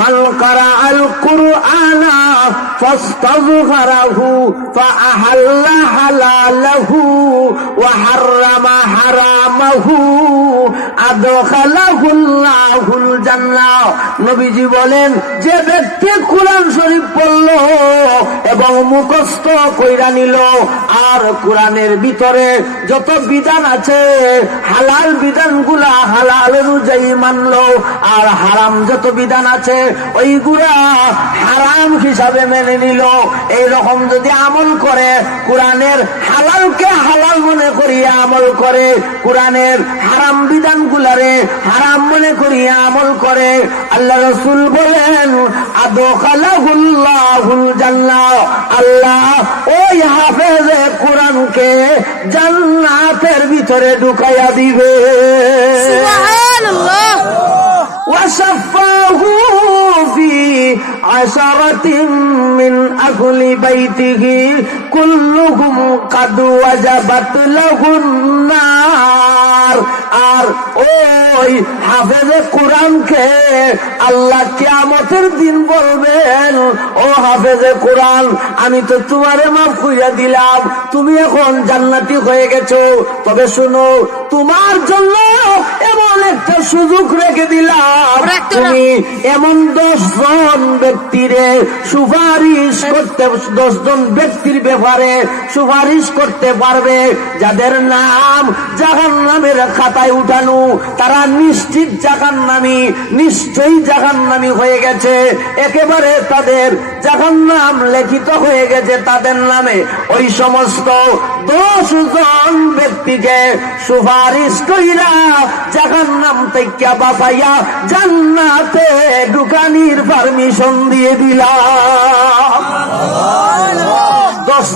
মান ক্বারাআল কুরআনা ফাস্তাযহারাহু ফাআহাল্লা হালালাহু ওয়া হাররামা হারামাহু আদখালাহুল্লাহুল জান্নাহ। নবীজি বলেন, যে ব্যক্তি কোরআন শরীফ পড়ল এবং মুখস্থ কইরা নিল আর কোরআনের ভিতরে যত বিধান আছে হালাল বিধানগুলা হালাল অনুযায়ী মানলো আর হারাম যত বিধান আছে ওইগুলা হারাম হিসাবে মেনে নিল, এইরকম যদি আমল করে, কোরআনের হালালকে হালাল মনে করিয়া আমল করে, কোরআনের হারাম বিধানগুলারে হারাম মনে করিয়া আমল করে, আল্লাহ রাসূল বলেন আদখালাহুল্লাহুল জান্নাহ, আল্লাহ ওই হাফেজে কোরআনকে জান্নাতের ভিতরে ঢুকাইয়া দিবে। সুবহানাল্লাহ। وشفاه في 10 من أهل بيته كلهم قد وجبت له النار। আর ওই হাফেজে কোরআনকে আল্লাহ কিয়ামতের দিন বলবেন, ও হাফেজে কোরআন, আমি তো তোমারে মাফ কইরা দিলাম, তুমি এখন জান্নাতি হয়ে গেছো, তবে শুনো তোমার জন্য এমন একটা সুযোগ রেখে দিলাম, তুমি এমন 10 জন ব্যক্তিরে সুপারিশ করতে, 10 জন ব্যক্তির ব্যাপারে সুপারিশ করতে পারবে যাদের নাম জাহান্নামের খাতায় উঠানো, তারা নিশ্চিত জাহান্নামী, নিশ্চয়ই জাহান্নামী হয়ে গেছে, একেবারে তাদের জাহান্নাম লিখিত হয়ে গেছে তাদের নামে। ওই সমস্ত 10 জন ব্যক্তিকে সুপারিশ কইরা জাহান্নাম থেকে বাঁচাইয়া জান্নাতে ঢুকানির পারমিশন দিয়ে দিলাম।